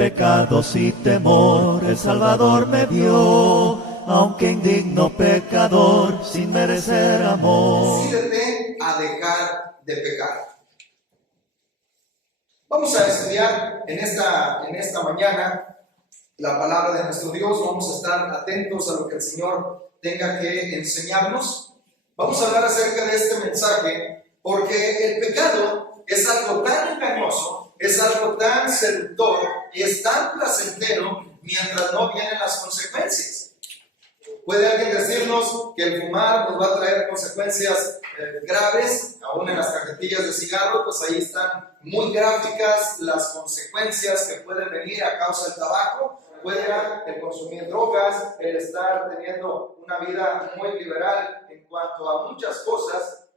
Pecados y temor, el Salvador me dio, aunque indigno pecador, sin merecer amor. Decídete a dejar de pecar. Vamos a estudiar en esta mañana la palabra de nuestro Dios. Vamos a estar atentos a lo que el Señor tenga que enseñarnos. Vamos a hablar acerca de este mensaje porque el pecado es algo tan engañoso, es algo tan seductor y es tan placentero mientras no vienen las consecuencias. Puede alguien decirnos que el fumar nos va a traer consecuencias graves, aún en las cajetillas de cigarro, pues ahí están muy gráficas las consecuencias que pueden venir a causa del tabaco. Puede el consumir drogas, el estar teniendo una vida muy liberal en cuanto a muchas cosas,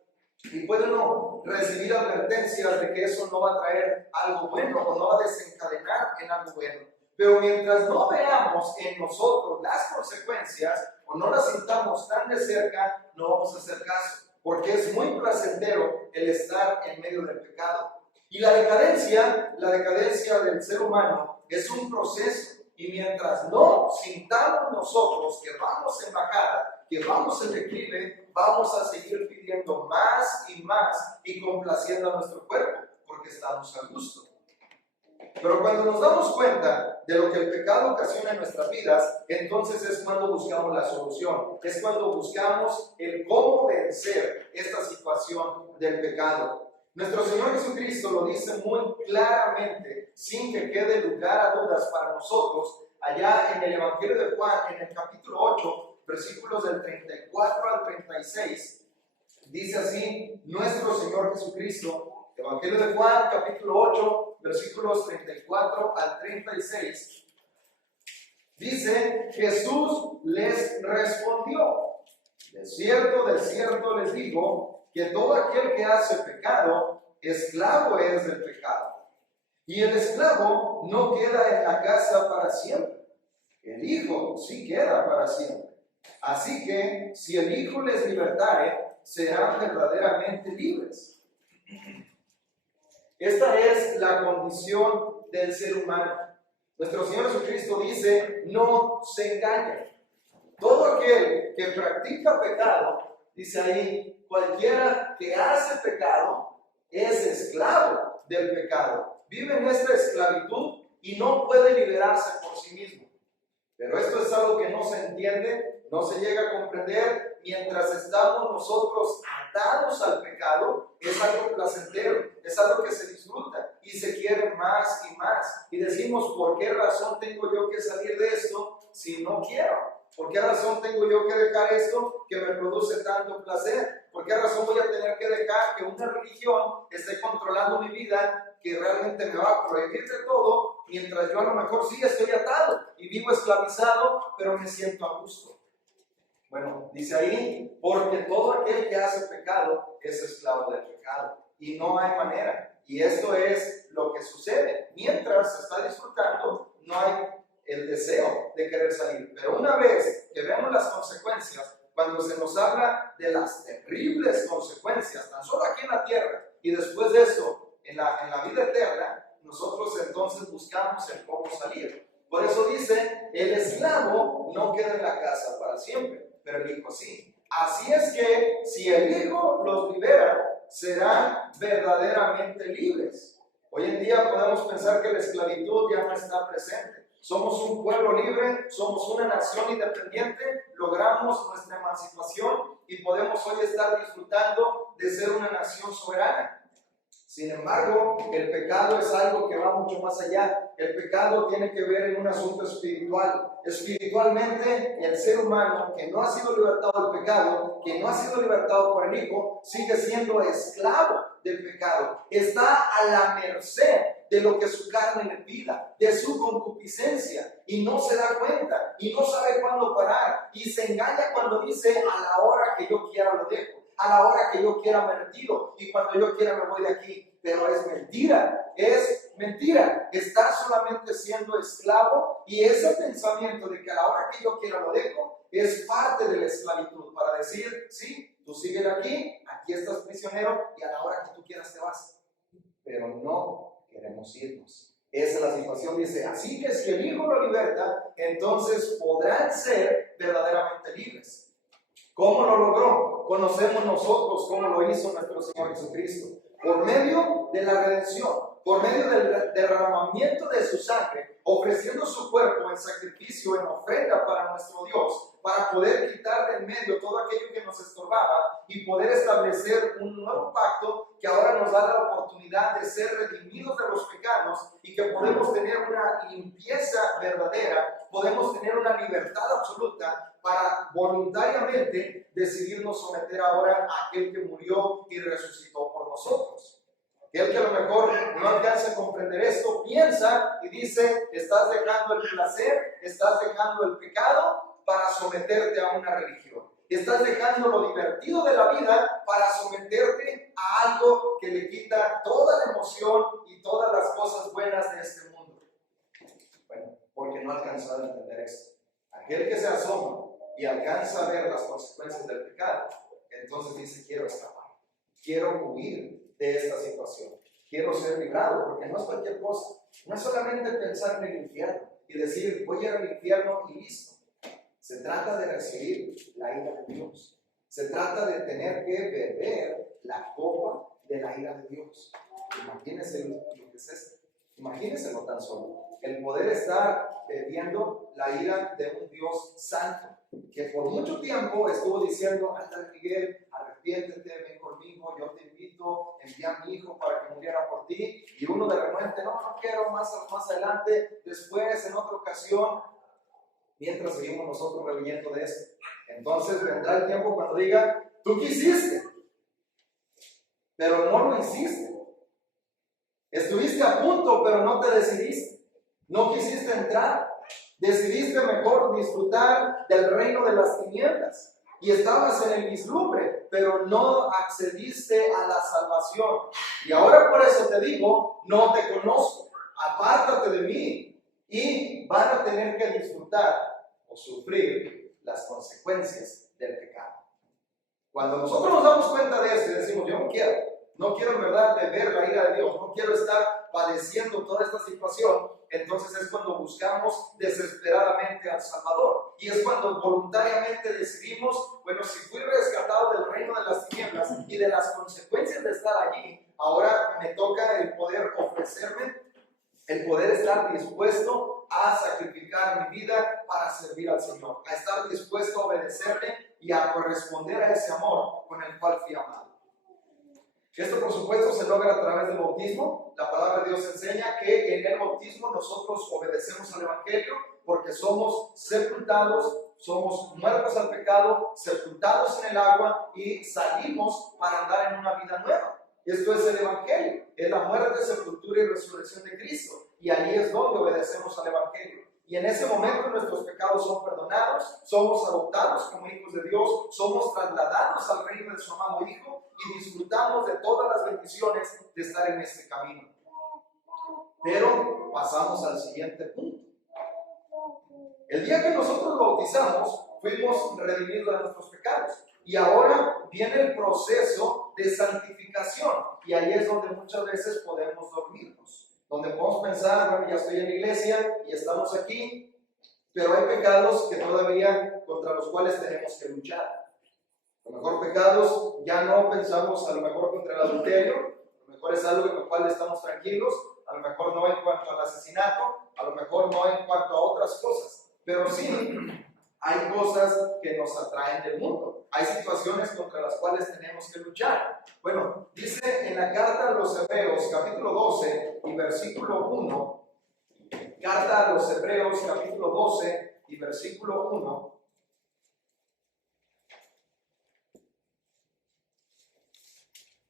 y puede uno recibir advertencias de que eso no va a traer algo bueno o no va a desencadenar en algo bueno. Pero mientras no veamos en nosotros las consecuencias o no las sintamos tan de cerca, no vamos a hacer caso, porque es muy placentero el estar en medio del pecado. Y la decadencia del ser humano es un proceso, y mientras no sintamos nosotros que vamos en bajada, que vamos en declive, vamos a seguir pidiendo más y complaciendo a nuestro cuerpo, porque estamos a gusto. Pero cuando nos damos cuenta de lo que el pecado ocasiona en nuestras vidas, entonces es cuando buscamos la solución, es cuando buscamos el cómo vencer esta situación del pecado. Nuestro Señor Jesucristo lo dice muy claramente, sin que quede lugar a dudas para nosotros, allá en el Evangelio de Juan, en el capítulo 8, versículos del 34 al 36, dice así nuestro Señor Jesucristo, Evangelio de Juan, capítulo 8, versículos 34 al 36, dice: Jesús les respondió: de cierto les digo, que todo aquel que hace pecado, esclavo es del pecado. Y el esclavo no queda en la casa para siempre, el Hijo sí queda para siempre. Así que, si el Hijo les libertare, serán verdaderamente libres. Esta es la condición del ser humano. Nuestro Señor Jesucristo dice: no se engañen. Todo aquel que practica pecado, dice ahí, cualquiera que hace pecado es esclavo del pecado. Vive en esta esclavitud y no puede liberarse por sí mismo. Pero esto es algo que no se entiende, no se llega a comprender. Mientras estamos nosotros atados al pecado, es algo placentero, es algo que se disfruta y se quiere más y más. Y decimos: ¿por qué razón tengo yo que salir de esto si no quiero? ¿Por qué razón tengo yo que dejar esto que me produce tanto placer? ¿Por qué razón voy a tener que dejar que una religión esté controlando mi vida, que realmente me va a prohibir de todo, mientras yo a lo mejor sí estoy atado y vivo esclavizado, pero me siento a gusto? Bueno, dice ahí: porque todo aquel que hace pecado es esclavo del pecado, y no hay manera. Y esto es lo que sucede. Mientras se está disfrutando, no hay el deseo de querer salir. Pero una vez que vemos las consecuencias, cuando se nos habla de las terribles consecuencias, tan solo aquí en la tierra, y después de eso, en la vida eterna, nosotros entonces buscamos el cómo salir. Por eso dice: el esclavo no queda en la casa para siempre, pero el Hijo sí. Así es que si el Hijo los libera, serán verdaderamente libres. Hoy en día podemos pensar que la esclavitud ya no está presente. Somos un pueblo libre, somos una nación independiente, logramos nuestra emancipación y podemos hoy estar disfrutando de ser una nación soberana. Sin embargo, el pecado es algo que va mucho más allá. El pecado tiene que ver en un asunto espiritual. Espiritualmente, el ser humano que no ha sido libertado del pecado, que no ha sido libertado por el Hijo, sigue siendo esclavo del pecado. Está a la merced de lo que su carne le pida, de su concupiscencia, y no se da cuenta, y no sabe cuándo parar, y se engaña cuando dice: a la hora que yo quiera lo dejo, a la hora que yo quiera me retiro, y cuando yo quiera me voy de aquí. Pero es mentira, está solamente siendo esclavo, y ese pensamiento de que a la hora que yo quiera lo dejo, es parte de la esclavitud, para decir: sí, tú sigues aquí estás prisionero, y a la hora que tú quieras te vas. Pero no queremos irnos. Esa es la situación, dice, así que si el Hijo lo liberta, entonces podrán ser verdaderamente libres. ¿Cómo lo logró? Conocemos nosotros cómo lo hizo nuestro Señor Jesucristo. Por medio de la redención, por medio del derramamiento de su sangre, ofreciendo su cuerpo en sacrificio, en ofrenda para nuestro Dios, para poder quitar de en medio todo aquello que nos estorbaba y poder establecer un nuevo pacto que ahora nos da la oportunidad de ser redimidos de los pecados y que podemos tener una limpieza verdadera, podemos tener una libertad absoluta para voluntariamente decidirnos someter ahora a aquel que murió y resucitó por nosotros. El que a lo mejor no alcanza a comprender esto, piensa y dice, estás dejando el placer, estás dejando el pecado para someterte a una religión. Estás dejando lo divertido de la vida para someterte a algo que le quita toda la emoción y todas las cosas buenas de este mundo. Bueno, porque no ha alcanzado a entender esto. Aquel que se asoma y alcanza a ver las consecuencias del pecado, entonces dice, quiero escapar, quiero huir de esta situación, quiero ser librado, porque no es cualquier cosa, no es solamente pensar en el infierno y decir, voy a ir al infierno y listo. Se trata de recibir la ira de Dios, se trata de tener que beber la copa de la ira de Dios. Imagínense lo que es esto, imagínenselo tan solo, el poder estar bebiendo la ira de un Dios santo, que por mucho tiempo estuvo diciendo, anda Miguel, arrepiéntete, ven conmigo, yo te invito, envía a mi hijo para que muriera por ti, y uno de repente, no quiero, más adelante, después, en otra ocasión, mientras seguimos nosotros reviviendo de esto. Entonces vendrá el tiempo cuando diga, tú quisiste, pero no lo hiciste. Estuviste a punto, pero no te decidiste. No quisiste entrar. Decidiste mejor disfrutar del reino de las tinieblas. Y estabas en el vislumbre, pero no accediste a la salvación. Y ahora por eso te digo, no te conozco. Apártate de mí. Y van a tener que disfrutar o sufrir las consecuencias del pecado. Cuando nosotros nos damos cuenta de esto y decimos, yo no quiero en verdad beber la ira de Dios, no quiero estar padeciendo toda esta situación, entonces es cuando buscamos desesperadamente al Salvador. Y es cuando voluntariamente decidimos, bueno, si fui rescatado del reino de las tinieblas y de las consecuencias de estar allí, ahora me toca el poder ofrecerme, el poder estar dispuesto a sacrificar mi vida para servir al Señor, a estar dispuesto a obedecerle y a corresponder a ese amor con el cual fui amado. Esto, por supuesto, se logra a través del bautismo. La palabra de Dios enseña que en el bautismo nosotros obedecemos al Evangelio porque somos sepultados, somos muertos al pecado, sepultados en el agua y salimos para andar en una vida nueva. Esto es el Evangelio, es la muerte, sepultura y resurrección de Cristo. Y ahí es donde obedecemos al Evangelio. Y en ese momento nuestros pecados son perdonados, somos adoptados como hijos de Dios, somos trasladados al reino de su amado Hijo y disfrutamos de todas las bendiciones de estar en este camino. Pero pasamos al siguiente punto. El día que nosotros bautizamos, fuimos redimidos de nuestros pecados. Y ahora viene el proceso de santificación. Y ahí es donde muchas veces podemos dormirnos. Donde podemos pensar, bueno, ya estoy en la iglesia y estamos aquí, pero hay pecados que todavía contra los cuales tenemos que luchar. A lo mejor pecados, ya no pensamos a lo mejor contra el adulterio, a lo mejor es algo en lo cual estamos tranquilos, a lo mejor no en cuanto al asesinato, a lo mejor no en cuanto a otras cosas, pero sí hay cosas que nos atraen del mundo, hay situaciones contra las cuales tenemos que luchar. Bueno, dice en la carta a los Hebreos, capítulo 12 y versículo 1, carta a los Hebreos, capítulo 12 y versículo 1,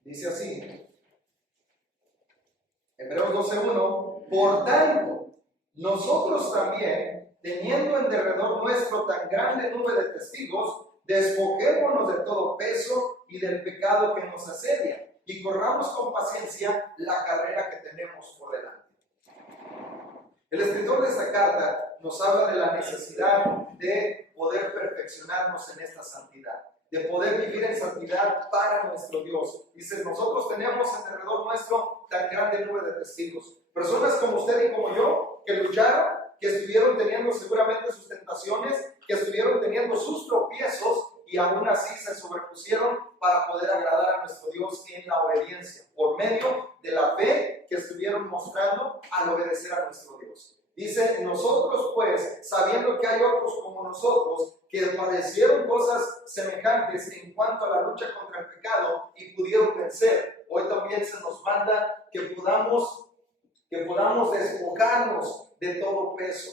dice así, Hebreos 12:1, por tanto, nosotros también, teniendo en derredor nuestro tan grande nube de testigos, despojémonos de todo peso y del pecado que nos asedia, y corramos con paciencia la carrera que tenemos por delante. El escritor de esta carta nos habla de la necesidad de poder perfeccionarnos en esta santidad, de poder vivir en santidad para nuestro Dios. Dice, nosotros tenemos alrededor nuestro tan grande nube de testigos. Personas como usted y como yo, que lucharon, que estuvieron teniendo seguramente sus tentaciones, que estuvieron teniendo sus tropiezos y aún así se sobrepusieron para poder agradar a nuestro Dios en la obediencia, por medio de la fe que estuvieron mostrando al obedecer a nuestro Dios. Dice, nosotros pues, sabiendo que hay otros como nosotros, que padecieron cosas semejantes en cuanto a la lucha contra el pecado y pudieron vencer, hoy también se nos manda que podamos despojarnos de todo peso.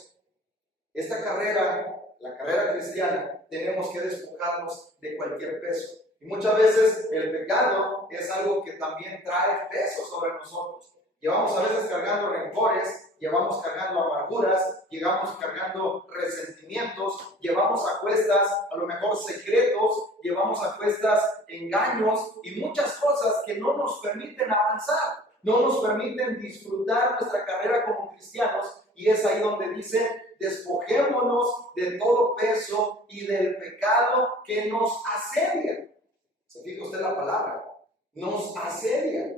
Esta carrera, la carrera cristiana, tenemos que despojarnos de cualquier peso. Y muchas veces el pecado es algo que también trae peso sobre nosotros. Llevamos a veces cargando rencores, llevamos cargando amarguras, llevamos cargando resentimientos, llevamos a cuestas a lo mejor secretos, llevamos a cuestas engaños y muchas cosas que no nos permiten avanzar, no nos permiten disfrutar nuestra carrera como cristianos. Y es ahí donde dice, despojémonos de todo peso y del pecado que nos asedia. ¿Se fija usted la palabra? Nos asedia.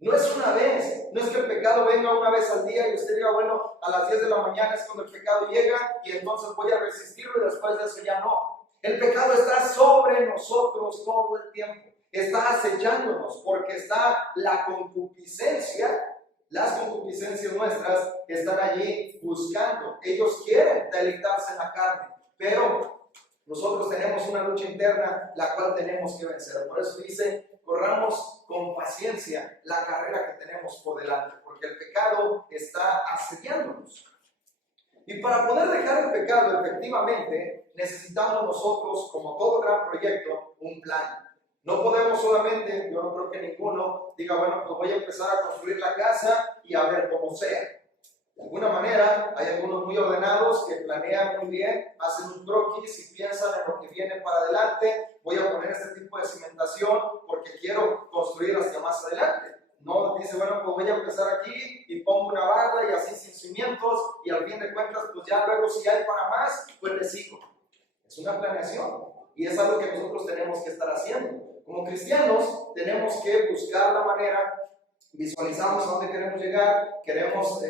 No es una vez, no es que el pecado venga una vez al día y usted diga, bueno, a las 10 de la mañana es cuando el pecado llega y entonces voy a resistirlo y después de eso ya no. El pecado está sobre nosotros todo el tiempo, está acechándonos porque está la concupiscencia. Las concupiscencias nuestras están allí buscando, ellos quieren deleitarse en la carne, pero nosotros tenemos una lucha interna la cual tenemos que vencer. Por eso dice, corramos con paciencia la carrera que tenemos por delante, porque el pecado está asediándonos. Y para poder dejar el pecado efectivamente, necesitamos nosotros, como todo gran proyecto, un plan. No podemos solamente, yo no creo que ninguno diga, bueno, pues voy a empezar a construir la casa y a ver cómo sea. De alguna manera, hay algunos muy ordenados que planean muy bien, hacen un croquis y piensan en lo que viene para adelante. Voy a poner este tipo de cimentación porque quiero construir hacia más adelante. No dice, bueno, pues voy a empezar aquí y pongo una barra y así sin cimientos y al fin de cuentas, pues ya luego si hay para más, pues le sigo. Es una planeación y es algo que nosotros tenemos que estar haciendo. Como cristianos, tenemos que buscar la manera, visualizamos a dónde queremos llegar, queremos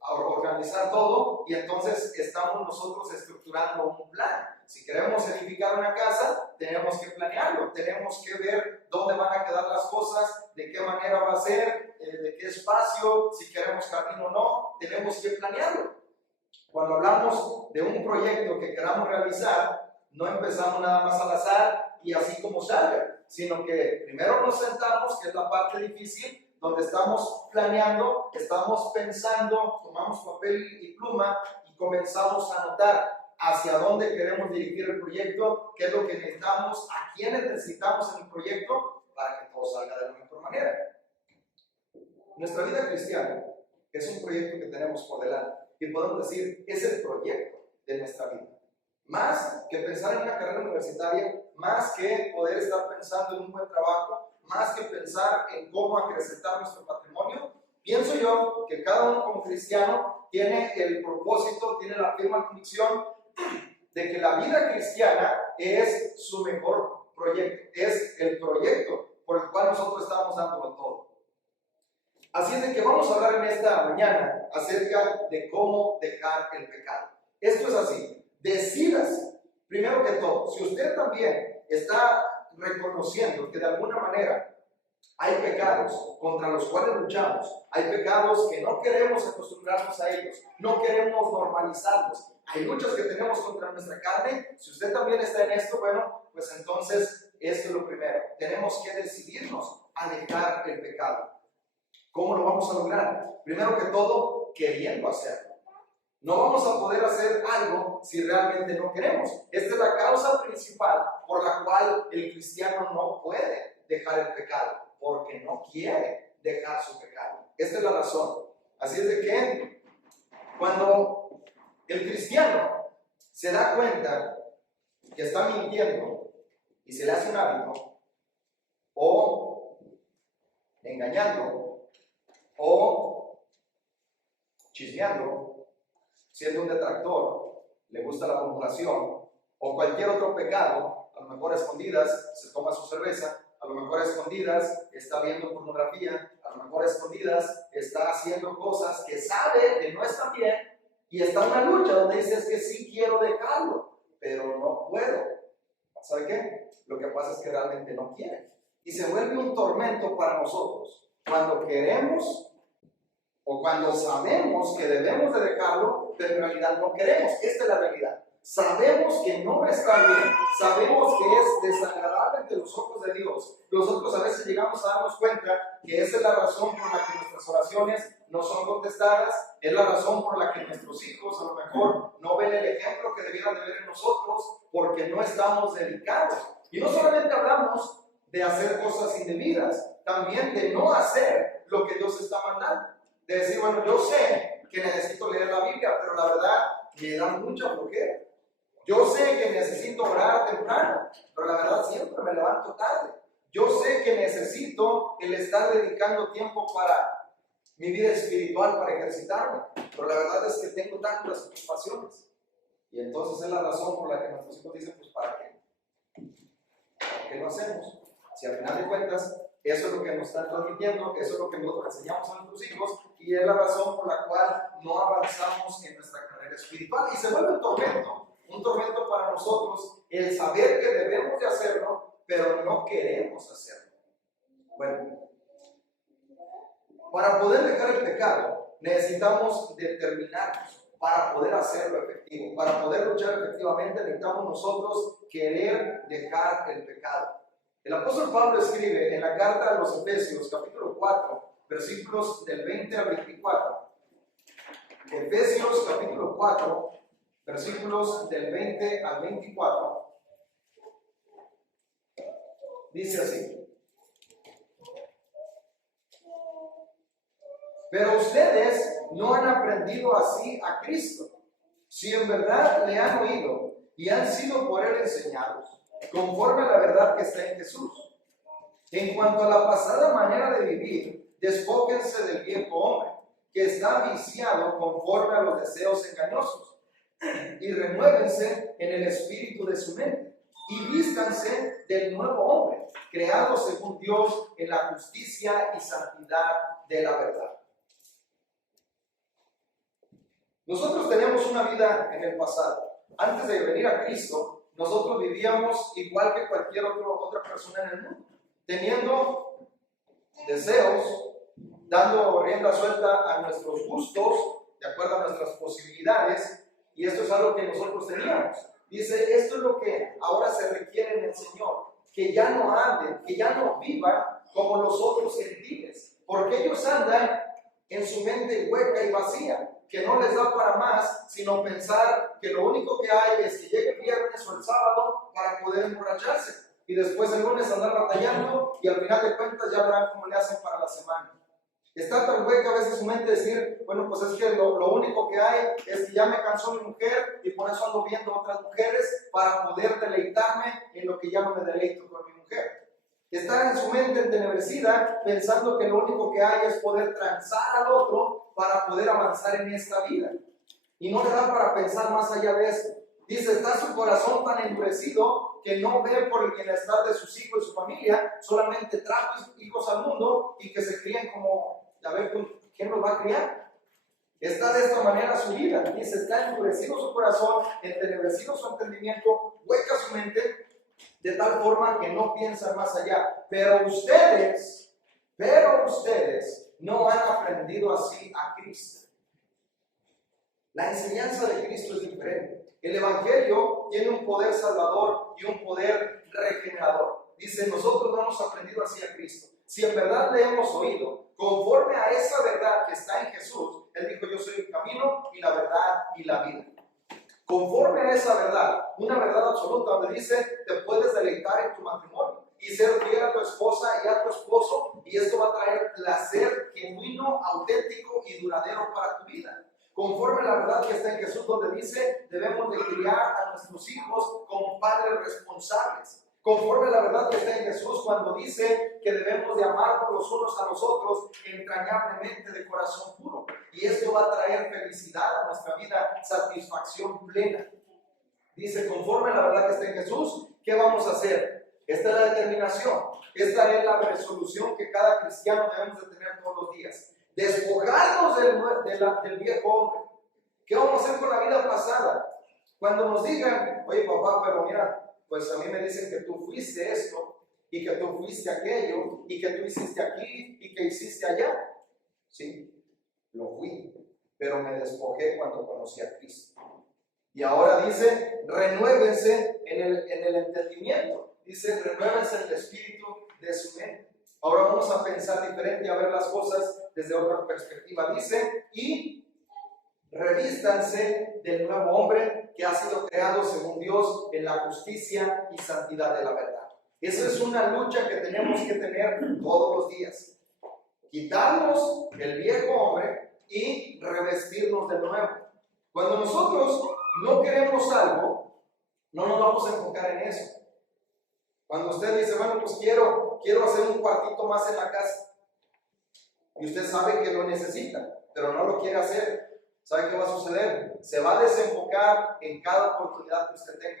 organizar todo y entonces estamos nosotros estructurando un plan. Si queremos edificar una casa, tenemos que planearlo, tenemos que ver dónde van a quedar las cosas, de qué manera va a ser, de qué espacio, si queremos jardín o no, tenemos que planearlo. Cuando hablamos de un proyecto que queramos realizar, no empezamos nada más al azar y así como salga, sino que primero nos sentamos, que es la parte difícil, donde estamos planeando, estamos pensando, tomamos papel y pluma y comenzamos a anotar hacia dónde queremos dirigir el proyecto, qué es lo que necesitamos, a quiénes necesitamos en el proyecto para que todo salga de la mejor manera. Nuestra vida cristiana es un proyecto que tenemos por delante y podemos decir, es el proyecto de nuestra vida. Más que pensar en una carrera universitaria, más que poder estar pensando en un buen trabajo, más que pensar en cómo acrecentar nuestro patrimonio, pienso yo que cada uno como cristiano tiene el propósito, tiene la firme convicción de que la vida cristiana es su mejor proyecto, es el proyecto por el cual nosotros estamos dándolo todo. Así es de que vamos a hablar en esta mañana acerca de cómo dejar el pecado. Esto es así, decidas, primero que todo, si usted también está reconociendo que de alguna manera hay pecados contra los cuales luchamos, hay pecados que no queremos acostumbrarnos a ellos, no queremos normalizarlos, hay luchas que tenemos contra nuestra carne. Si usted también está en esto, bueno, pues entonces esto es lo primero, tenemos que decidirnos a dejar el pecado. ¿Cómo lo vamos a lograr? Primero que todo, queriendo hacerlo. No vamos a poder hacer algo si realmente no queremos. Esta es la causa principal por la cual el cristiano no puede dejar el pecado, porque no quiere dejar su pecado. Esta es la razón. Así es de que cuando el cristiano se da cuenta que está mintiendo y se le hace un hábito, o engañando, o chismeando, siendo un detractor, le gusta la murmuración, o cualquier otro pecado, a lo mejor a escondidas se toma su cerveza, a lo mejor a escondidas está viendo pornografía, a lo mejor a escondidas está haciendo cosas que sabe que no están bien y está en una lucha donde dice es que sí quiero dejarlo, pero no puedo. ¿Sabe qué? Lo que pasa es que realmente no quiere. Y se vuelve un tormento para nosotros. Cuando queremos o cuando sabemos que debemos de dejarlo, pero en realidad no queremos. Esta es la realidad. Sabemos que no está bien, sabemos que es desagradable ante los ojos de Dios. Nosotros a veces llegamos a darnos cuenta que esa es la razón por la que nuestras oraciones no son contestadas, es la razón por la que nuestros hijos a lo mejor no ven el ejemplo que debieran de ver en nosotros, porque no estamos dedicados. Y no solamente hablamos de hacer cosas indebidas, también de no hacer lo que Dios está mandando. De decir, bueno, yo sé que necesito leer la Biblia, pero la verdad me da mucha flojera. Yo sé que necesito orar temprano, pero la verdad siempre me levanto tarde. Yo sé que necesito el estar dedicando tiempo para mi vida espiritual, para ejercitarme, pero la verdad es que tengo tantas ocupaciones. Y entonces es la razón por la que nuestros hijos dicen, pues ¿para qué? ¿Por qué lo hacemos? Si al final de cuentas, eso es lo que nos están transmitiendo, eso es lo que nosotros enseñamos a nuestros hijos y es la razón por la cual no avanzamos en nuestra carrera espiritual. Y se vuelve un tormento para nosotros el saber que debemos de hacerlo, pero no queremos hacerlo. Bueno, para poder dejar el pecado necesitamos determinarnos para poder hacerlo efectivo. Para poder luchar efectivamente necesitamos nosotros querer dejar el pecado. El apóstol Pablo escribe en la carta a los Efesios, capítulo 4, versículos del 20 al 24. Efesios, capítulo 4, versículos del 20 al 24. Dice así. Pero ustedes no han aprendido así a Cristo, si en verdad le han oído y han sido por él enseñados, conforme a la verdad que está en Jesús. En cuanto a la pasada manera de vivir, despójense del viejo hombre, que está viciado conforme a los deseos engañosos, y renuévense en el espíritu de su mente, y vístanse del nuevo hombre, creado según Dios en la justicia y santidad de la verdad. Nosotros tenemos una vida en el pasado. Antes de venir a Cristo, nosotros vivíamos igual que cualquier otra persona en el mundo, teniendo deseos, dando rienda suelta a nuestros gustos, de acuerdo a nuestras posibilidades, y esto es algo que nosotros teníamos. Dice, esto es lo que ahora se requiere en el Señor, que ya no anden, que ya no vivan como los otros gentiles, porque ellos andan en su mente hueca y vacía, que no les da para más, sino pensar que lo único que hay es que llegue el viernes o el sábado para poder emborracharse, y después el lunes andar batallando, y al final de cuentas ya verán cómo le hacen para la semana. Está tan hueca a veces su mente decir, bueno, pues es que lo único que hay es que ya me cansó mi mujer y por eso ando viendo otras mujeres para poder deleitarme en lo que ya no me deleito con mi mujer. Está en su mente entenebrecida pensando que lo único que hay es poder transar al otro para poder avanzar en esta vida. Y no le da para pensar más allá de esto. Dice, está su corazón tan endurecido que no ve por el bienestar de sus hijos y su familia, solamente trae hijos al mundo y que se críen como, a ver, ¿quién los va a criar? Está de esta manera su vida. Dice, está endurecido su corazón, entenebrecido su entendimiento, hueca su mente, de tal forma que no piensan más allá. Pero ustedes no han aprendido así a Cristo. La enseñanza de Cristo es diferente. El Evangelio tiene un poder salvador y un poder regenerador. Dice, nosotros no hemos aprendido así a Cristo. Si en verdad le hemos oído, conforme a esa verdad que está en Jesús, Él dijo, yo soy el camino y la verdad y la vida. Conforme a esa verdad, una verdad absoluta donde dice, te puedes deleitar en tu matrimonio y ser fiel a tu esposa y a tu esposo, y esto va a traer placer genuino, auténtico y duradero para tu vida. Conforme a la verdad que está en Jesús, donde dice, debemos de criar a nuestros hijos como padres responsables. Conforme a la verdad que está en Jesús, cuando dice que debemos de amarnos los unos a los otros entrañablemente de corazón puro. Y esto va a traer felicidad a nuestra vida, satisfacción plena. Dice, conforme a la verdad que está en Jesús, ¿qué vamos a hacer? Esta es la determinación. Esta es la resolución que cada cristiano debemos de tener todos los días. Despojarnos del viejo hombre. ¿Qué vamos a hacer con la vida pasada? Cuando nos digan, oye papá, pero mira, pues a mí me dicen que tú fuiste esto, y que tú fuiste aquello, y que tú hiciste aquí, y que hiciste allá. Sí, lo fui, pero me despojé cuando conocí a Cristo. Y ahora dice, renuévense en el entendimiento. Dice, renuévense en el espíritu de su mente. Ahora vamos a pensar diferente y a ver las cosas desde otra perspectiva. Dice, y revístanse del nuevo hombre que ha sido creado según Dios en la justicia y santidad de la verdad. Esa es una lucha que tenemos que tener todos los días. Quitarnos el viejo hombre y revestirnos de nuevo. Cuando nosotros no queremos algo, no nos vamos a enfocar en eso. Cuando usted dice, bueno, pues quiero hacer un cuartito más en la casa, y usted sabe que lo necesita, pero no lo quiere hacer, ¿sabe qué va a suceder? Se va a desenfocar en cada oportunidad que usted tenga.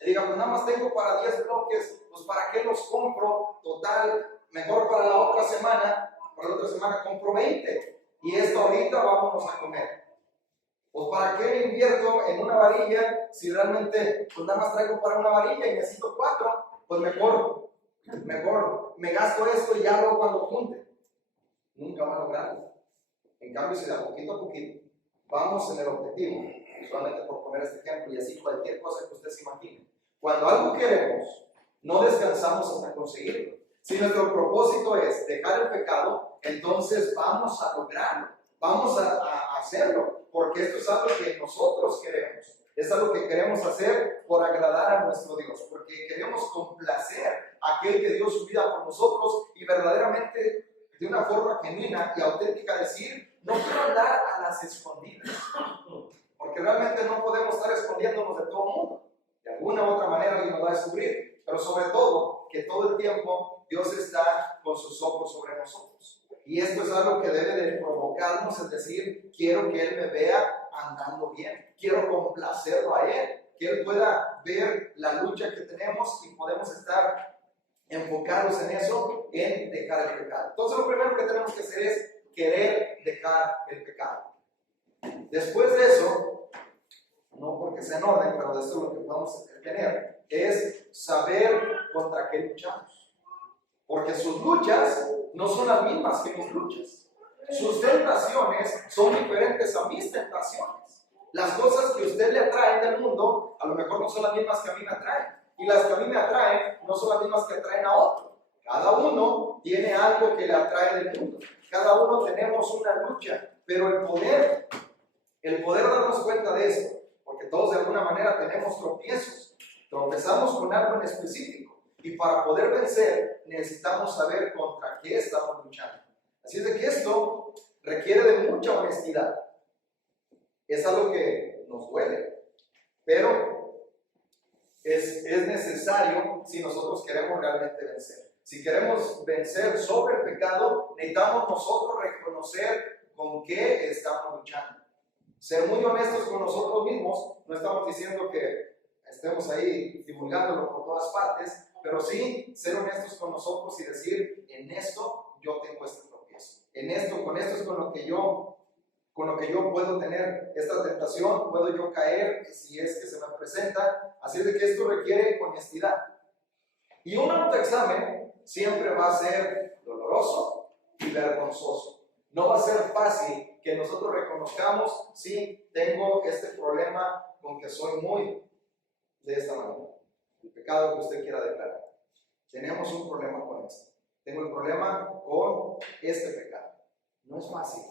Y diga, pues nada más tengo para 10 bloques, pues ¿para qué los compro? Total, mejor para la otra semana compro 20. Y esto ahorita vámonos a comer. Pues ¿para qué invierto en una varilla si realmente pues nada más traigo para una varilla y necesito 4? Pues mejor me gasto esto y ya luego cuando junte. Nunca va a lograrlo. En cambio, si de a poquito vamos en el objetivo, solamente por poner este ejemplo y así cualquier cosa que usted se imagine. Cuando algo queremos, no descansamos hasta conseguirlo. Si nuestro propósito es dejar el pecado, entonces vamos a lograrlo, vamos a hacerlo, porque esto es algo que nosotros queremos. Es algo que queremos hacer por agradar a nuestro Dios, porque queremos complacer a aquel que dio su vida por nosotros y verdaderamente de una forma genuina y auténtica decir, no quiero andar a las escondidas, porque realmente no podemos estar escondiéndonos de todo el mundo. De alguna u otra manera alguien nos va a descubrir, pero sobre todo que todo el tiempo Dios está con sus ojos sobre nosotros. Y esto es algo que debe de provocarnos, es decir, quiero que Él me vea andando bien, quiero complacerlo a Él, que Él pueda ver la lucha que tenemos y podemos estar enfocados en eso, en dejar el pecado. Entonces lo primero que tenemos que hacer es querer dejar el pecado. Después de eso, no porque sea en orden, pero de esto lo que podemos tener es saber contra qué luchamos. Porque sus luchas no son las mismas que mis luchas. Sus tentaciones son diferentes a mis tentaciones. Las cosas que a usted le atraen del mundo, a lo mejor no son las mismas que a mí me atraen. Y las que a mí me atraen no son las mismas que atraen a otro. Cada uno tiene algo que le atrae del mundo. Cada uno tenemos una lucha. Pero el poder darnos cuenta de esto, porque todos de alguna manera tenemos tropiezos. Tropezamos con algo en específico. Y para poder vencer, necesitamos saber contra qué estamos luchando. Así es de que esto requiere de mucha honestidad. Es algo que nos duele, pero es necesario si nosotros queremos realmente vencer. Si queremos vencer sobre el pecado, necesitamos nosotros reconocer con qué estamos luchando. Ser muy honestos con nosotros mismos, no estamos diciendo que estemos ahí divulgándolo por todas partes, pero sí ser honestos con nosotros y decir, en esto yo tengo este tropiezo. Con esto es con lo que yo puedo tener esta tentación, puedo yo caer si es que se me presenta. Así es de que esto requiere honestidad. Y un autoexamen siempre va a ser doloroso y vergonzoso. No va a ser fácil que nosotros reconozcamos, sí, tengo este problema con que soy muy de esta manera. El pecado que usted quiera declarar. Tenemos un problema con esto. Tengo el problema con este pecado. No es fácil.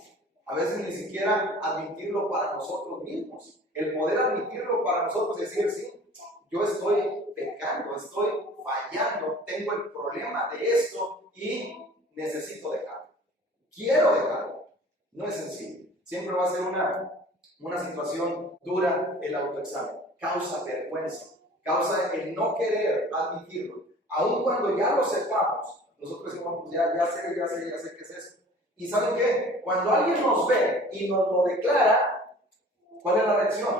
A veces ni siquiera admitirlo para nosotros mismos. El poder admitirlo para nosotros y decir, sí, yo estoy pecando, estoy fallando, tengo el problema de esto y necesito dejarlo. Quiero dejarlo. No es sencillo. Siempre va a ser una situación dura el autoexamen. Causa vergüenza. Causa el no querer admitirlo. Aun cuando ya lo sepamos, nosotros decimos, pues ya sé qué es eso. ¿Y saben qué? Cuando alguien nos ve y nos lo declara, ¿cuál es la reacción?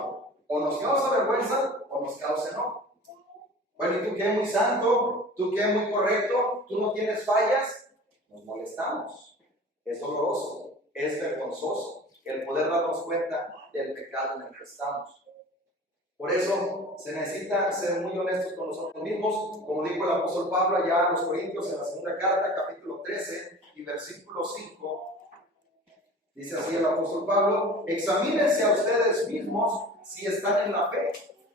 O nos causa vergüenza o nos causa enojo. Bueno, ¿y tú qué? Muy santo, tú qué? Muy correcto, tú no tienes fallas. Nos molestamos. Es doloroso, es vergonzoso el poder darnos cuenta del pecado en el que estamos. Por eso se necesita ser muy honestos con nosotros mismos, como dijo el apóstol Pablo allá a los Corintios en la segunda carta, capítulo 13 y versículo 5. Dice así el apóstol Pablo: examínense a ustedes mismos si están en la fe,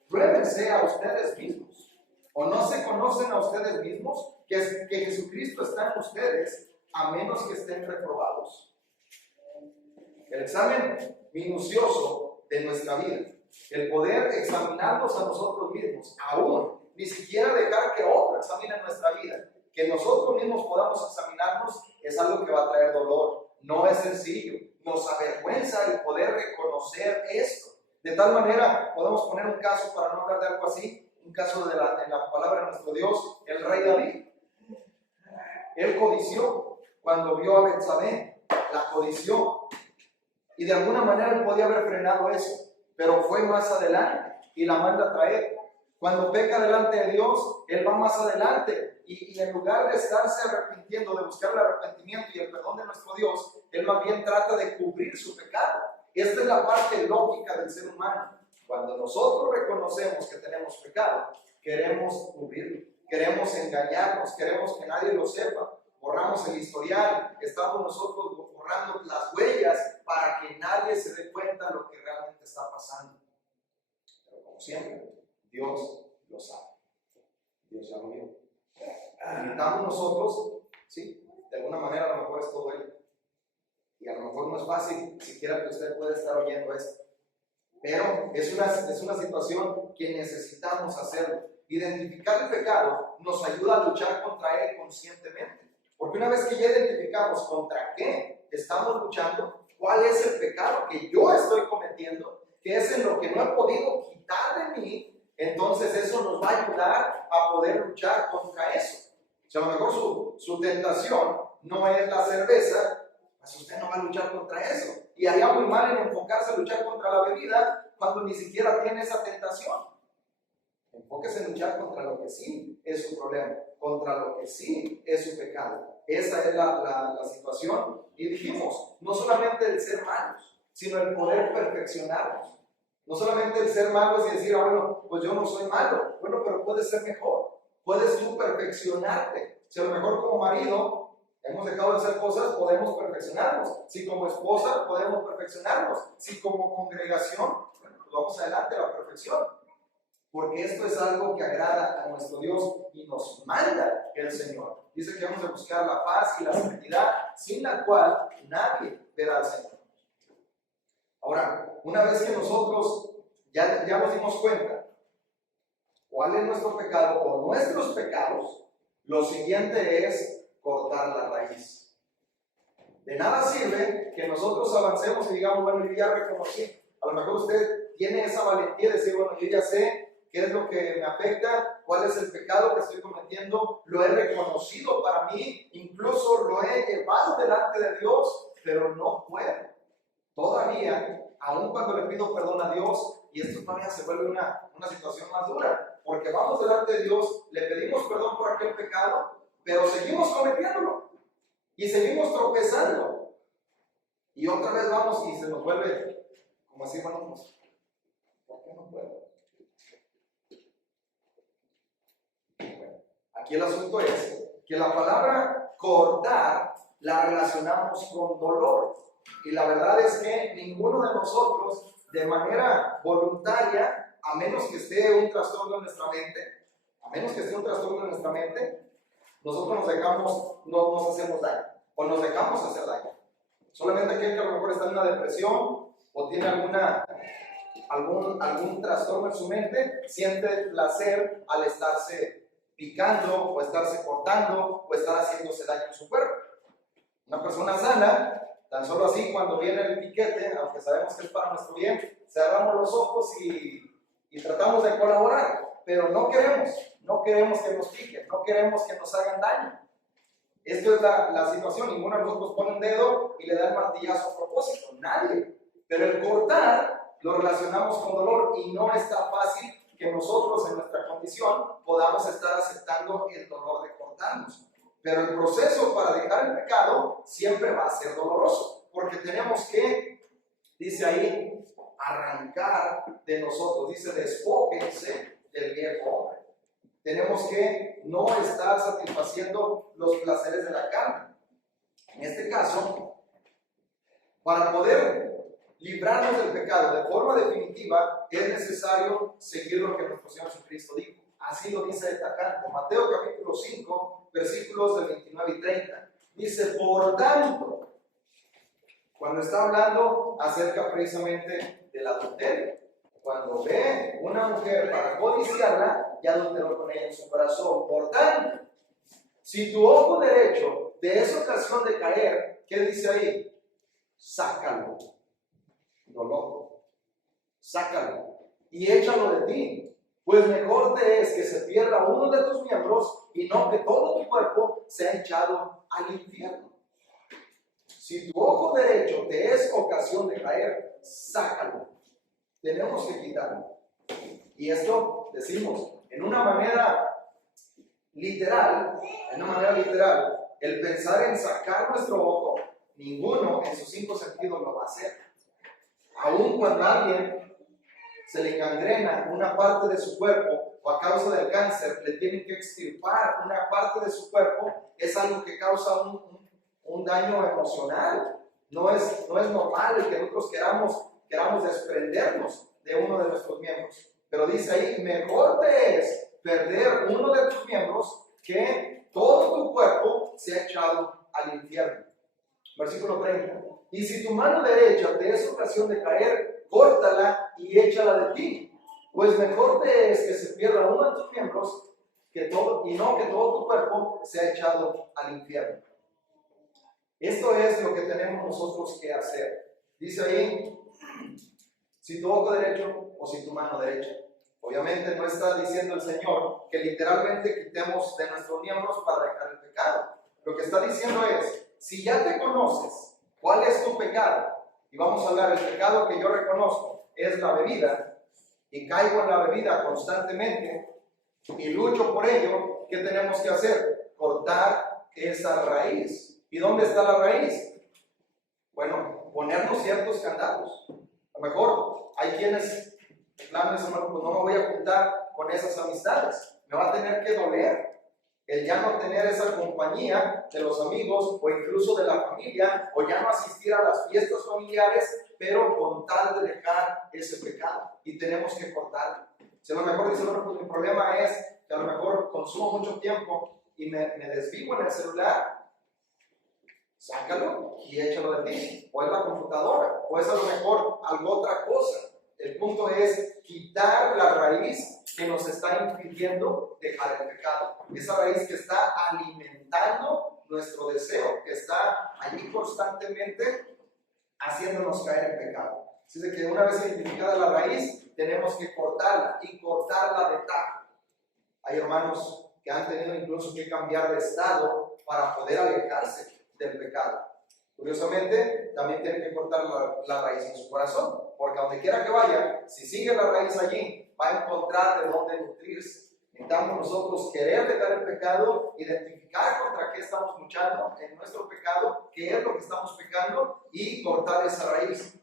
pruébense a ustedes mismos. ¿O no se conocen a ustedes mismos que Jesucristo está en ustedes, a menos que estén reprobados? El examen minucioso de nuestra vida, el poder examinarnos a nosotros mismos, aún ni siquiera dejar que otro examine nuestra vida, que nosotros mismos podamos examinarnos, es algo que va a traer dolor. No es sencillo, nos avergüenza el poder reconocer esto. De tal manera, podemos poner un caso para no hablar de algo así, un caso de la palabra de nuestro Dios, el rey David. Él codició cuando vio a Betsabé, la codició, y de alguna manera él podía haber frenado eso, pero fue más adelante y la manda a traer. Cuando peca delante de Dios, él va más adelante y en lugar de estarse arrepintiendo, de buscar el arrepentimiento y el perdón de nuestro Dios, él más bien trata de cubrir su pecado. Esta es la parte lógica del ser humano. Cuando nosotros reconocemos que tenemos pecado, queremos cubrirlo, queremos engañarnos, queremos que nadie lo sepa. Borramos el historial, estamos nosotros borrando las huellas para que nadie se dé cuenta de lo que realmente está pasando. Pero como siempre, Dios lo sabe. Dios ya lo vio. Necesitamos nosotros, sí, de alguna manera a lo mejor es todo él. Y a lo mejor no es fácil, siquiera que usted pueda estar oyendo esto. Pero es una situación que necesitamos hacerlo. Identificar el pecado nos ayuda a luchar contra él conscientemente. Porque una vez que ya identificamos contra qué estamos luchando, cuál es el pecado que yo estoy cometiendo, que es en lo que no he podido quitar de mí, entonces eso nos va a ayudar a poder luchar contra eso. Si a lo mejor su tentación no es la cerveza, pues usted no va a luchar contra eso. Y haría muy mal en enfocarse a luchar contra la bebida cuando ni siquiera tiene esa tentación. Enfóquese en luchar contra lo que sí es su problema, contra lo que sí es su pecado. Esa es la situación. Y dijimos, no solamente el ser malos, sino el poder perfeccionarnos. No solamente el ser malos y decir, bueno, pues yo no soy malo. Bueno, pero puedes ser mejor. Puedes tú perfeccionarte. Si a lo mejor como marido hemos dejado de hacer cosas, podemos perfeccionarnos. Si como esposa, podemos perfeccionarnos. Si como congregación, bueno, pues vamos adelante a la perfección. Porque esto es algo que agrada a nuestro Dios y nos manda el Señor. Dice que vamos a buscar la paz y la serenidad, sin la cual nadie verá al Señor. Ahora, una vez que nosotros ya nos dimos cuenta cuál es nuestro pecado o nuestros pecados, lo siguiente es cortar la raíz. De nada sirve que nosotros avancemos y digamos, bueno, yo ya reconocí. A lo mejor usted tiene esa valentía de decir, bueno, yo ya sé qué es lo que me afecta, cuál es el pecado que estoy cometiendo, lo he reconocido para mí, incluso lo he llevado delante de Dios, pero no puedo. Todavía, aun cuando le pido perdón a Dios, y esto todavía se vuelve una situación más dura, porque vamos delante de Dios, le pedimos perdón por aquel pecado, pero seguimos cometiéndolo, y seguimos tropezando, y otra vez vamos y se nos vuelve como así, bueno, pues, ¿por qué no puedo? Aquí el asunto es que la palabra cortar la relacionamos con dolor. Y la verdad es que ninguno de nosotros, de manera voluntaria, a menos que esté un trastorno en nuestra mente, nosotros nos hacemos daño, o nos dejamos hacer daño. Solamente aquel que a lo mejor está en una depresión, o tiene algún trastorno en su mente, siente placer al estarse picando, o estarse cortando, o estar haciéndose daño en su cuerpo. Una persona sana, tan solo así, cuando viene el piquete, aunque sabemos que es para nuestro bien, cerramos los ojos y tratamos de colaborar, pero no queremos que nos piquen, no queremos que nos hagan daño. Esto es la situación. Ninguno de nosotros pone un dedo y le da el martillazo a propósito, nadie. Pero el cortar lo relacionamos con dolor y no está fácil que nosotros en nuestra condición podamos estar aceptando el dolor de cortarnos. Pero el proceso para dejar el pecado siempre va a ser doloroso, porque tenemos que, dice ahí, arrancar de nosotros, dice despójense del viejo hombre. Tenemos que no estar satisfaciendo los placeres de la carne. En este caso, para poder librarnos del pecado de forma definitiva, es necesario seguir lo que nuestro Señor Jesucristo dijo. Así lo dice destacando. Mateo capítulo 5, versículos del 29 y 30. Dice, por tanto, cuando está hablando acerca precisamente del adulterio, cuando ve una mujer para codiciarla, ya adulteró con ella en su corazón. Por tanto, si tu ojo derecho te es ocasión de caer, ¿qué dice ahí? Sácalo, dolor, sácalo y échalo de ti, pues mejor te es que se pierda uno de tus miembros y no que todo tu cuerpo sea echado al infierno. Si tu ojo derecho te es ocasión de caer, sácalo. Tenemos que quitarlo. Y esto decimos en una manera literal, el pensar en sacar nuestro ojo, ninguno en sus 5 sentidos lo va a hacer. Aun cuando a alguien se le gangrena una parte de su cuerpo o a causa del cáncer le tienen que extirpar una parte de su cuerpo, es algo que causa un daño emocional. No es normal el que nosotros queramos desprendernos de uno de nuestros miembros. Pero dice ahí, mejor te es perder uno de tus miembros que todo tu cuerpo sea echado al infierno. Versículo 30. Y si tu mano derecha te es ocasión de caer, córtala y échala de ti. Pues mejor te es que se pierda uno de tus miembros y no que todo tu cuerpo sea echado al infierno. Esto es lo que tenemos nosotros que hacer. Dice ahí, si tu ojo derecho o si tu mano derecha. Obviamente no está diciendo el Señor que literalmente quitemos de nuestros miembros para dejar el pecado. Lo que está diciendo es, si ya te conoces cuál es tu pecado, y vamos a hablar, el pecado que yo reconozco es la bebida, y caigo en la bebida constantemente, y lucho por ello, ¿qué tenemos que hacer? Cortar esa raíz. ¿Y dónde está la raíz? Bueno, ponernos ciertos candados. A lo mejor hay quienes reclaman, pues no me voy a juntar con esas amistades, me va a tener que doler el ya no tener esa compañía de los amigos o incluso de la familia, o ya no asistir a las fiestas familiares, pero con tal de dejar ese pecado, y tenemos que cortarlo. Si a lo mejor dice, bueno, pues mi problema es que a lo mejor consumo mucho tiempo y me desvivo en el celular, sácalo y échalo de ti, o es la computadora, o es a lo mejor algo otra cosa. El punto es quitar la raíz que nos está impidiendo dejar el pecado. Esa raíz que está alimentando nuestro deseo, que está allí constantemente haciéndonos caer en pecado. Así que una vez identificada la raíz, tenemos que cortarla y cortarla de tajo. Hay hermanos que han tenido incluso que cambiar de estado para poder alejarse del pecado. Curiosamente, también tienen que cortar la raíz en su corazón, porque a donde quiera que vaya, si sigue la raíz allí, va a encontrar de dónde nutrirse. Necesitamos nosotros querer dejar el pecado, identificar contra qué estamos luchando en nuestro pecado, qué es lo que estamos pecando, y cortar esa raíz.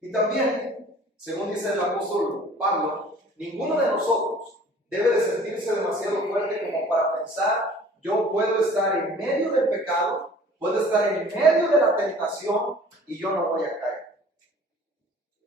Y también, según dice el apóstol Pablo, ninguno de nosotros debe de sentirse demasiado fuerte como para pensar, yo puedo estar en medio del pecado, puedo estar en medio de la tentación y yo no voy a caer.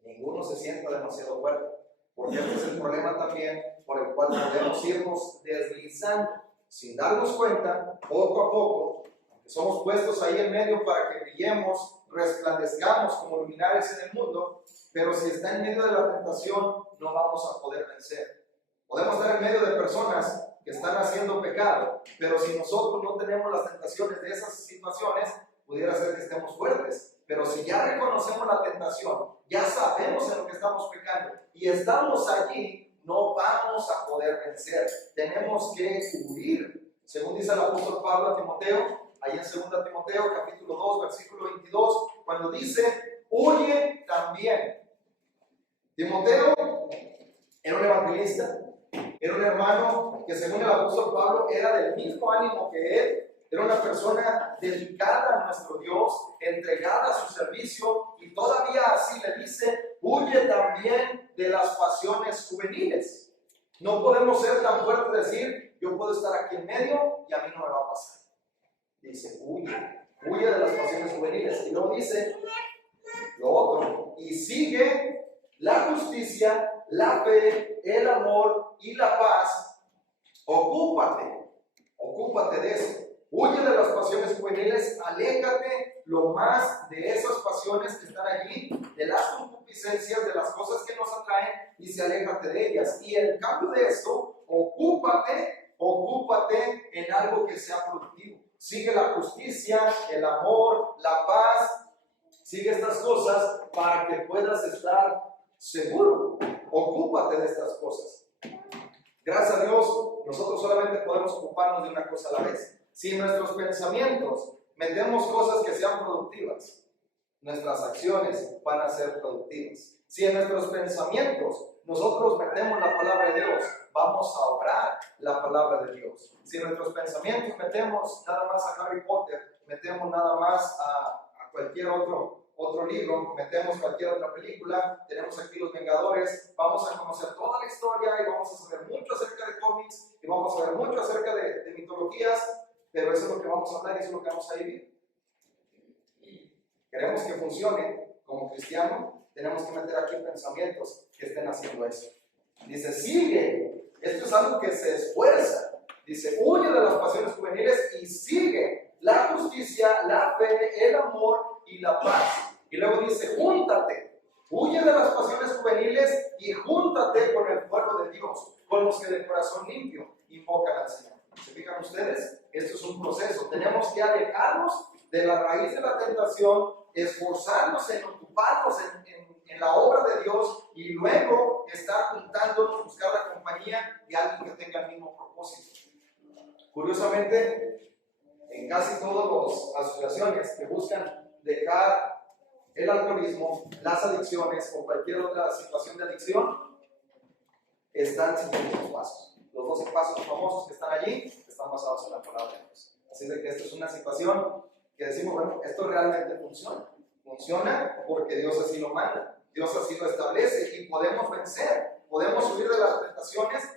Ninguno se sienta demasiado fuerte, porque ese es el problema también por el cual podemos irnos deslizando sin darnos cuenta, poco a poco, aunque somos puestos ahí en medio para que brillemos, resplandezcamos como luminares en el mundo, pero si está en medio de la tentación no vamos a poder vencer. Podemos estar en medio de personas que están haciendo pecado, pero si nosotros no tenemos las tentaciones de esas situaciones, pudiera ser que estemos fuertes. Pero si ya reconocemos la tentación, ya sabemos en lo que estamos pecando y estamos allí, no vamos a poder vencer. Tenemos que huir. Según dice el apóstol Pablo a Timoteo, ahí en 2 Timoteo capítulo 2, versículo 22, cuando dice, huye también. Timoteo Era un evangelista, era un hermano que según el apóstol Pablo era del mismo ánimo que él. Era una persona dedicada a nuestro Dios, entregada a su servicio, y todavía así le dice, huye también de las pasiones juveniles. No podemos ser tan fuertes de decir, yo puedo estar aquí en medio y a mí no me va a pasar. Dice, huye de las pasiones juveniles. Y luego dice lo otro, y sigue la justicia, la fe, el amor y la paz. Ocúpate de eso. Huye de las pasiones juveniles, aléjate lo más de esas pasiones que están allí, de las concupiscencias, de las cosas que nos atraen, y se aléjate de ellas. Y en cambio de esto, ocúpate en algo que sea productivo. Sigue la justicia, el amor, la paz, sigue estas cosas para que puedas estar seguro. Ocúpate de estas cosas. Gracias a Dios, nosotros solamente podemos ocuparnos de una cosa a la vez. Si en nuestros pensamientos metemos cosas que sean productivas, nuestras acciones van a ser productivas. Si en nuestros pensamientos nosotros metemos la palabra de Dios, vamos a obrar la palabra de Dios. Si en nuestros pensamientos metemos nada más a Harry Potter, metemos nada más a cualquier otro libro, metemos cualquier otra película, tenemos aquí Los Vengadores, vamos a conocer toda la historia y vamos a saber mucho acerca de cómics y vamos a ver mucho acerca de mitologías, pero eso es lo que vamos a hablar y eso es lo que vamos a vivir. Queremos que funcione como cristiano, tenemos que meter aquí pensamientos que estén haciendo eso. Dice, sigue, esto es algo que se esfuerza. Dice, huye de las pasiones juveniles y sigue la justicia, la fe, el amor y la paz. Y luego dice, júntate, huye de las pasiones juveniles y júntate con el pueblo de Dios, con los que de corazón limpio invocan al Señor. ¿Se fijan ustedes? Esto es un proceso. Tenemos que alejarnos de la raíz de la tentación, esforzarnos en ocuparnos en la obra de Dios y luego estar juntándonos, buscar la compañía de alguien que tenga el mismo propósito. Curiosamente, en casi todas las asociaciones que buscan dejar el alcoholismo, las adicciones o cualquier otra situación de adicción, están siguiendo los pasos. Los 12 pasos famosos que están allí están basados en la palabra de Dios. Así de que esto es una situación que decimos, bueno, esto realmente funciona. Funciona porque Dios así lo manda, Dios así lo establece y podemos vencer, podemos huir de las tentaciones,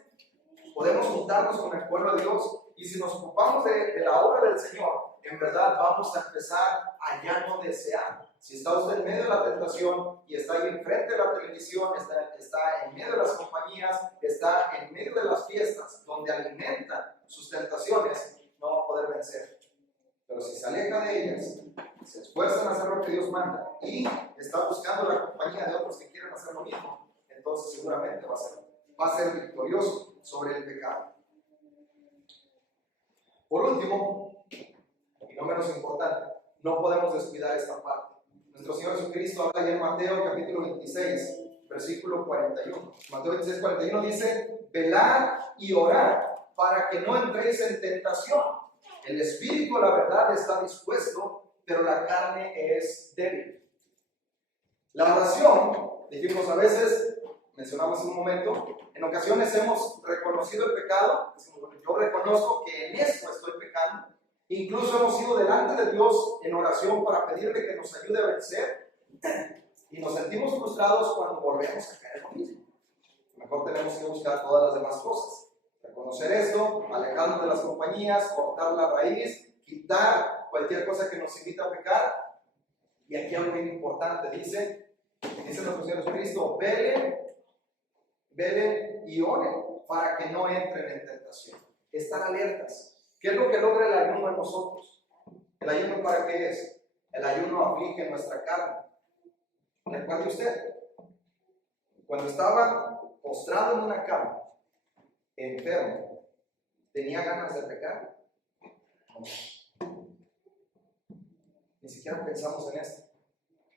podemos juntarnos con el pueblo de Dios y si nos ocupamos de la obra del Señor, en verdad vamos a empezar a ya no desear. Si está usted en medio de la tentación y está ahí enfrente de la televisión, está en medio de las compañías, está en medio de las fiestas donde alimentan sus tentaciones, no va a poder vencer. Pero si se aleja de ellas, se esfuerza en hacer lo que Dios manda y está buscando la compañía de otros que quieren hacer lo mismo, entonces seguramente va a ser victorioso sobre el pecado. Por último, y no menos importante, no podemos descuidar esta parte. Nuestro Señor Jesucristo habla ya en Mateo capítulo 26, versículo 41. Mateo 26, 41 dice, velad y orad para que no entréis en tentación. El espíritu, la verdad, está dispuesto, pero la carne es débil. La oración, dijimos a veces, mencionamos en un momento, en ocasiones hemos reconocido el pecado, decimos, bueno, yo reconozco que en esto estoy pecando, incluso hemos ido delante de Dios en oración para pedirle que nos ayude a vencer, y nos sentimos frustrados cuando volvemos a caer en lo mismo. Mejor tenemos que buscar todas las demás cosas. Reconocer esto, alejarnos de las compañías, cortar la raíz, quitar cualquier cosa que nos invita a pecar. Y aquí algo bien importante, dice nuestro Señor Jesucristo, velen y oren para que no entren en tentación. Estar alertas. ¿Qué es lo que logra el ayuno en nosotros? ¿El ayuno para qué es? El ayuno aflige nuestra carne. Recuerde usted, cuando estaba postrado en una cama, enfermo, ¿tenía ganas de pecar? No. Ni siquiera pensamos en esto.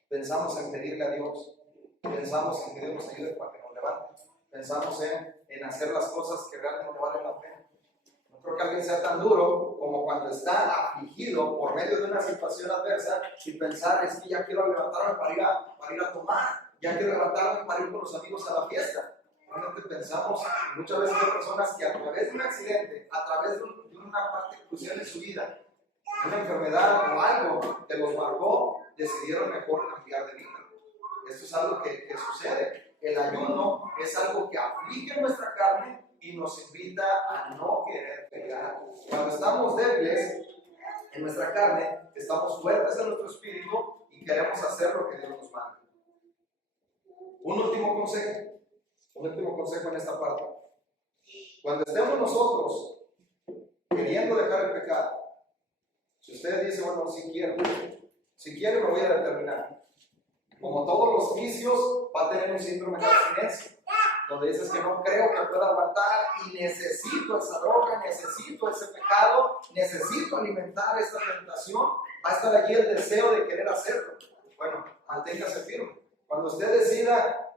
Pensamos en pedirle a Dios. Pensamos en que Dios nos ayude para que nos levante. Pensamos en hacer las cosas que realmente valen la pena. No creo que alguien sea tan duro como cuando está afligido por medio de una situación adversa y pensar, es que ya quiero levantarme para ir a tomar, ya quiero levantarme para ir con los amigos a la fiesta. Realmente pensamos, muchas veces hay personas que a través de un accidente, a través de una parte crucial en su vida, una enfermedad o algo que los marcó, decidieron mejor cambiar de vida. Esto es algo que sucede. El ayuno es algo que aflige nuestra carne y nos invita a no querer pecar. Cuando estamos débiles en nuestra carne, estamos fuertes en nuestro espíritu y queremos hacer lo que Dios nos manda. Un último consejo en esta parte. Cuando estemos nosotros queriendo dejar el pecado, si usted dice, bueno, si quiero me voy a determinar. Como todos los vicios, va a tener un síndrome de abstinencia, donde dices que no creo que pueda aguantar y necesito esa droga, necesito ese pecado, necesito alimentar esta tentación. Va a estar allí el deseo de querer hacerlo. Bueno, manténgase firme. Cuando usted decida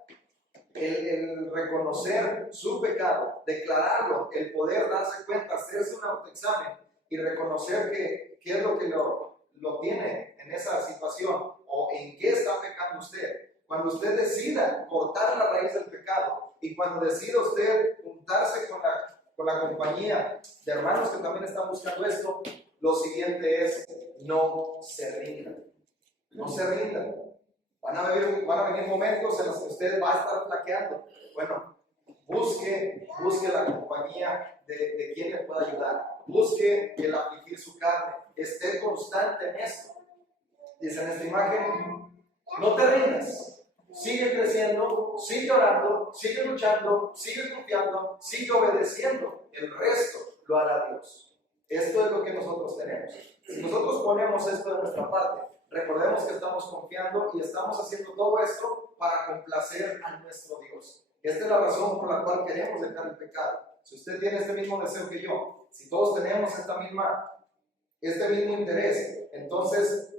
el reconocer su pecado, declararlo, el poder darse cuenta, hacerse un autoexamen y reconocer qué es lo que lo tiene en esa situación o en qué está pecando usted. Cuando usted decida cortar la raíz del pecado y cuando decida usted juntarse con la compañía de hermanos que también están buscando esto, lo siguiente es: no se rindan. No se rindan. Van a venir momentos en los que usted va a estar flaqueando. Bueno, busque la compañía de quien le pueda ayudar. Busque el afligir su carne. Esté constante en esto. Dice en esta imagen: no te rindas. Sigue creciendo, sigue orando, sigue luchando, sigue confiando, sigue obedeciendo. El resto lo hará Dios. Esto es lo que nosotros tenemos. Si nosotros ponemos esto de nuestra parte, recordemos que estamos confiando y estamos haciendo todo esto para complacer a nuestro Dios. Esta es la razón por la cual queremos dejar el pecado. Si usted tiene este mismo deseo que yo, si todos tenemos este mismo interés, entonces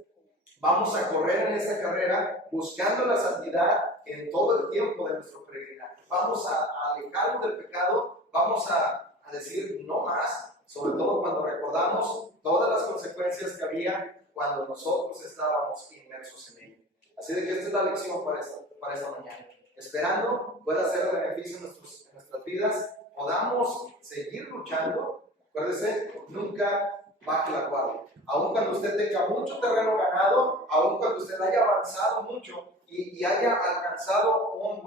vamos a correr en esta carrera buscando la santidad en todo el tiempo de nuestro peregrinaje. Vamos a alejarnos del pecado, vamos a decir no más, sobre todo cuando recordamos todas las consecuencias que había cuando nosotros estábamos inmersos en ello. Así de que esta es la lección para esta mañana. Esperando pueda ser de beneficio en nuestras vidas, podamos seguir luchando. Acuérdese, nunca baje la guardia. Aun cuando usted tenga mucho terreno ganado, aun cuando usted haya avanzado mucho y haya alcanzado un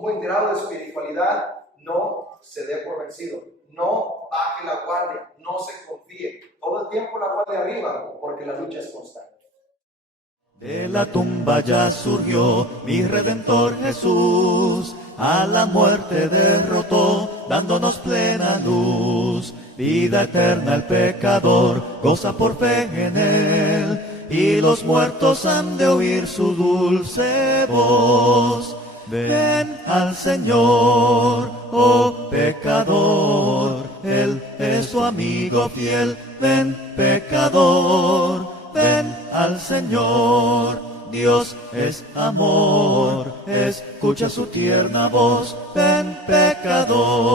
buen grado de espiritualidad, no se dé por vencido. No baje la guardia, no se confíe. Todo el tiempo la guardia arriba, porque la lucha es constante. De la tumba ya surgió mi Redentor Jesús, a la muerte derrotó, dándonos plena luz. Vida eterna el pecador goza por fe en él, y los muertos han de oír su dulce voz. Ven al Señor, oh pecador, Él es tu amigo fiel. Ven, pecador, ven al Señor. Dios es amor, escucha su tierna voz. Ven, pecador.